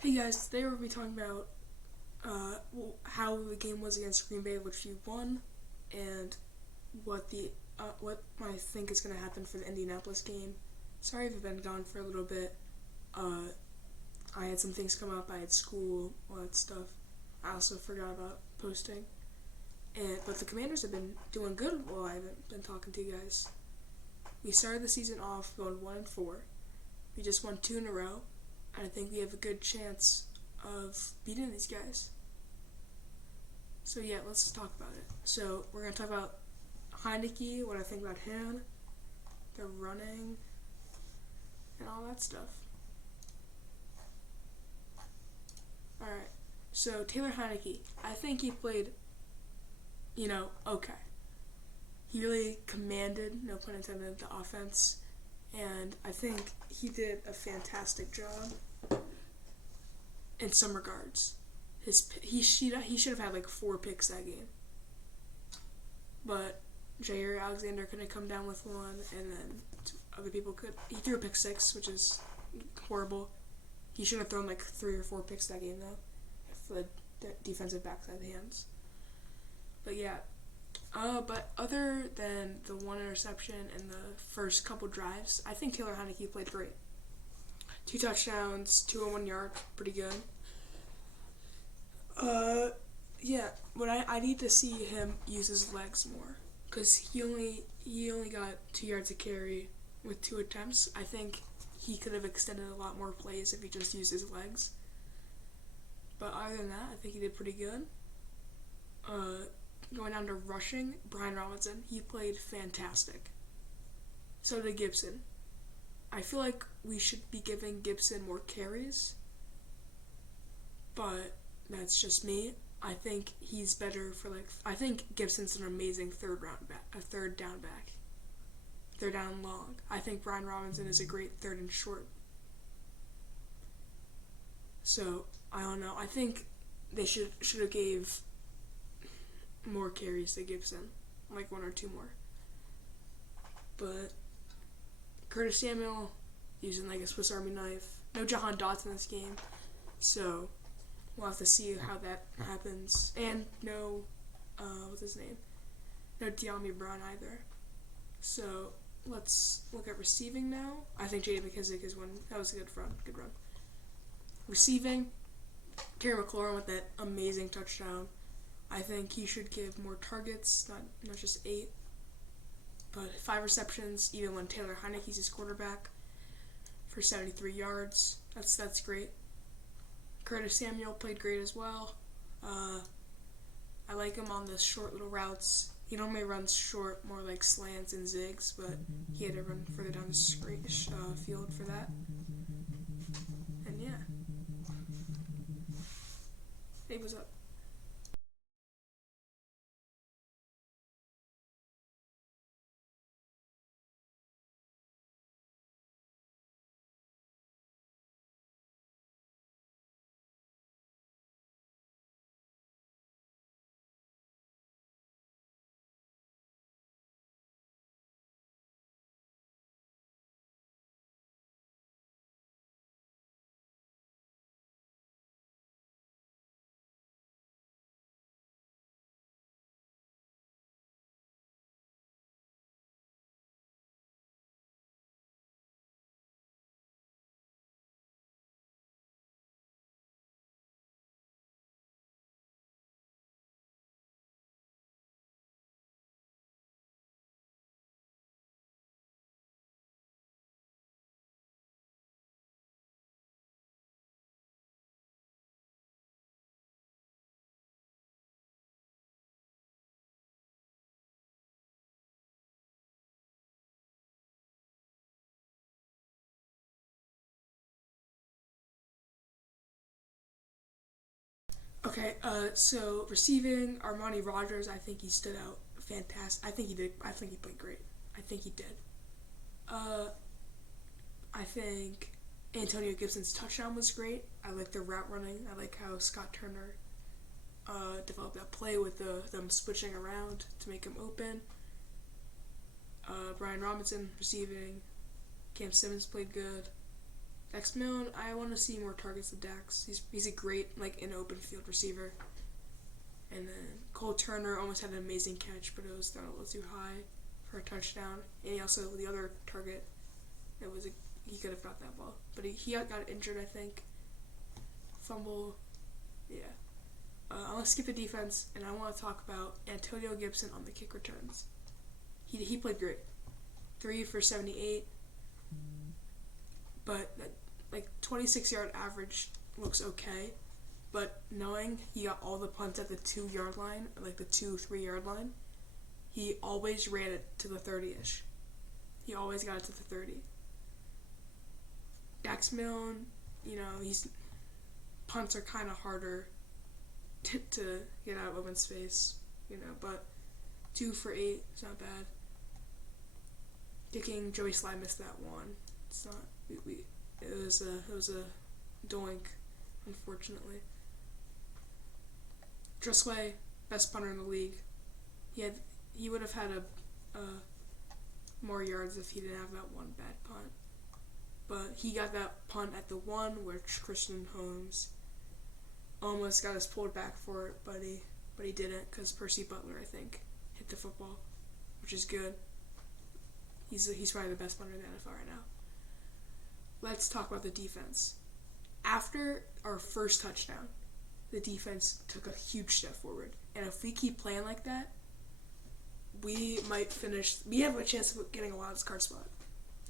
Hey guys, today we'll be talking about how the game was against Green Bay, which we won, and what I think is going to happen for the Indianapolis game. Sorry if I've been gone for a little bit. Uh, I had some things come up. I had school, all that stuff. I also forgot about posting. But the Commanders have been doing good while I haven't been talking to you guys. We started the season off going 1-4. We just won two in a row, and I think we have a good chance of beating these guys. So yeah, let's talk about it. So we're gonna talk about Heineke, what I think about him, the running, and all that stuff. All right. So Taylor Heineke, I think he played, okay. He really commanded, no pun intended, the offense, and I think he did a fantastic job in some regards. He should have had like 4 picks that game, but Jair Alexander couldn't come down with one, and then other people could. He threw a pick six, which is horrible. He should have thrown like 3 or 4 picks that game though, if the defensive backs had hands. But yeah, but other than the one interception and the first couple drives, I think Taylor Heineke played great. 2 touchdowns, 201 yards, pretty good. Uh, yeah, but I need to see him use his legs more because he only got 2 yards of carry with 2 attempts. I think he could have extended a lot more plays if he just used his legs. But other than that, I think he did pretty good. Going down to rushing, Brian Robinson, he played fantastic. So did Gibson. I feel like we should be giving Gibson more carries, but that's just me. I think he's better for I think Gibson's an amazing third down back, third down and long. I think Brian Robinson is a great third and short. So I don't know. I think they should have gave more carries to Gibson, like 1 or 2 more. But Curtis Samuel using like a Swiss Army knife. No Jahan Dotson in this game, so we'll have to see how that happens. And no, what's his name? No De'Ami Brown either. So let's look at receiving now. I think J.D. McKissick is one. That was a good run. Good run. Receiving, Terry McLaurin with that amazing touchdown. I think he should give more targets, not just 8, but 5 receptions, even when Taylor Heineke's his quarterback, for 73 yards. That's great. Curtis Samuel played great as well. I like him on the short little routes. He normally runs short, more like slants and zigs, but he had to run further down the field for that. And yeah. Hey, what's up? Okay, so receiving Armani Rogers, I think he stood out fantastic. I think he did. I think he played great. I think he did. Uh, I think Antonio Gibson's touchdown was great. I like the route running. I like how Scott Turner developed that play with them switching around to make him open. Brian Robinson receiving. Cam Simmons played good. Dax Milne, I want to see more targets of Dax. He's a great like in open field receiver. And then Cole Turner almost had an amazing catch, but it was thrown a little too high for a touchdown. And he also the other target, he could have got that ball, but he got injured, I think. Fumble, yeah. I want to skip the defense, and I want to talk about Antonio Gibson on the kick returns. He played great, 3 for 78, but that, like 26-yard average looks okay. But knowing he got all the punts at the 2-yard line, like the 2-3 yard line, he always ran it to the 30-ish. He always got it to the 30. Dax Milne, his punts are kind of harder to get out of open space, but 2 for 8 is not bad. Kicking, Joey Sly missed that one. It's not. It was a doink, unfortunately. Driscoll, best punter in the league. He would have had a more yards if he didn't have that one bad punt. But he got that punt at the 1, which Christian Holmes almost got us pulled back for it, but he didn't because Percy Butler, I think, hit the football, which is good. He's probably the best punter in the NFL right now. Let's talk about the defense. After our first touchdown, the defense took a huge step forward. And if we keep playing like that, we might finish. We have a chance of getting a wild card spot.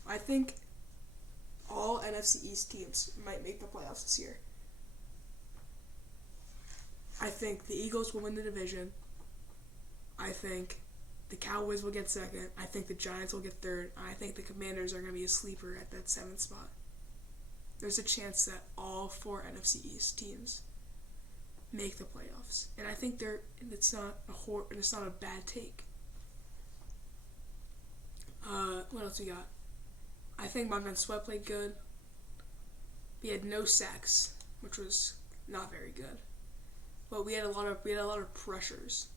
I think all NFC East teams might make the playoffs this year. I think the Eagles will win the division. I think the Cowboys will get second. I think the Giants will get third. I think the Commanders are going to be a sleeper at that 7th spot. There's a chance that all 4 NFC East teams make the playoffs, and I think it's not a bad take. What else we got? I think Montez Sweat played good. We had no sacks, which was not very good, but we had a lot of pressures,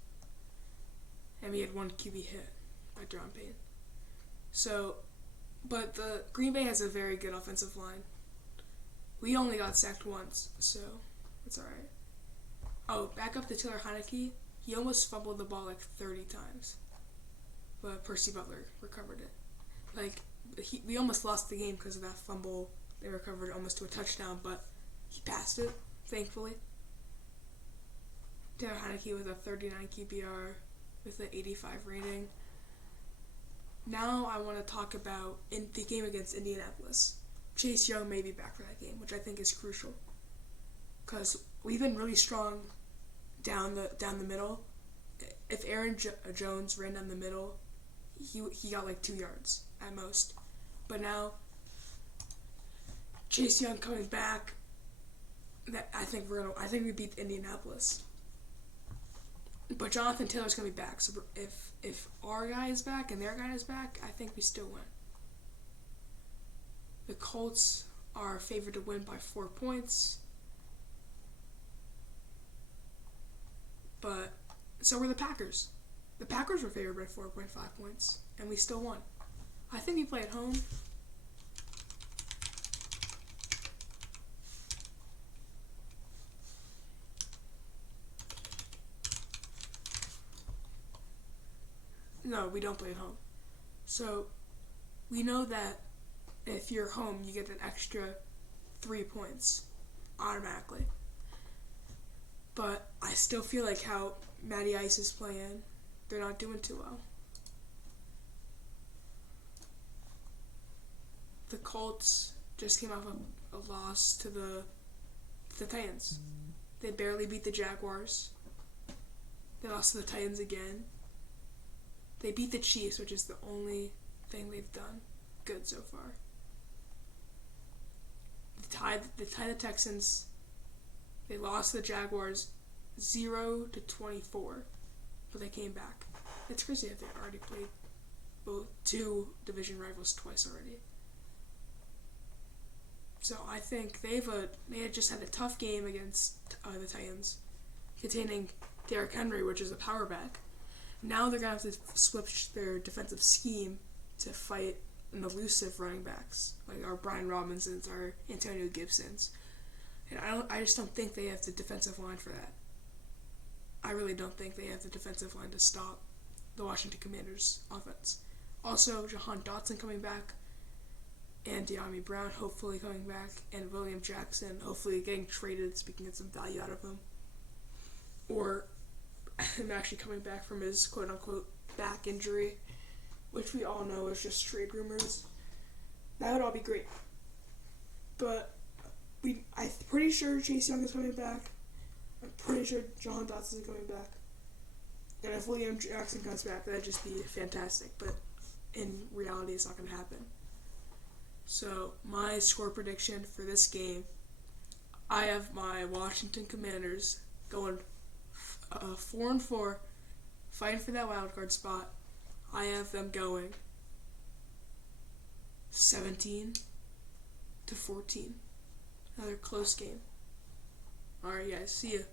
and we had 1 QB hit by John Payne. So, but the Green Bay has a very good offensive line. We only got sacked once, so it's all right. Oh, back up to Taylor Heineke. He almost fumbled the ball like 30 times, but Percy Butler recovered it. We almost lost the game because of that fumble. They recovered almost to a touchdown, but he passed it, thankfully. Taylor Heineke with a 39 QBR with an 85 rating. Now I want to talk about in the game against Indianapolis. Chase Young may be back for that game, which I think is crucial, because we've been really strong down the middle. If Aaron Jones ran down the middle, he got like 2 yards at most. But now Chase Young coming back, I think we beat Indianapolis. But Jonathan Taylor's gonna be back, so if our guy is back and their guy is back, I think we still win. The Colts are favored to win by 4 points. But so were the Packers. The Packers were favored by 4.5 points, and we still won. I think we play at home. No, we don't play at home. So we know that if you're home, you get an extra 3 points automatically. But I still feel like how Matty Ice is playing, they're not doing too well. The Colts just came off a loss to the Titans. They barely beat the Jaguars. They lost to the Titans again. They beat the Chiefs, which is the only thing they've done good so far. They tied the Texans. They lost to the Jaguars 0-24, but they came back. It's crazy that they already played both 2 division rivals twice already. So I think they had just had a tough game against the Titans, containing Derrick Henry, which is a power back. Now they're going to have to switch their defensive scheme to fight and elusive running backs like our Brian Robinsons, our Antonio Gibsons, and I just don't think they have the defensive line for that. I really don't think they have the defensive line to stop the Washington Commanders offense. Also, Jahan Dotson coming back, and De'Ami Brown hopefully coming back, and William Jackson hopefully getting traded so we can get some value out of him. Or him actually coming back from his quote-unquote back injury, which we all know is just trade rumors. That would all be great. But I'm pretty sure Chase Young is coming back. I'm pretty sure Jahan Dotson is coming back. And if William Jackson comes back, that'd just be fantastic. But in reality, it's not going to happen. So, my score prediction for this game, I have my Washington Commanders going 4-4, fighting for that wild card spot. I have them going 17-14. Another close game. Alright, guys. See ya.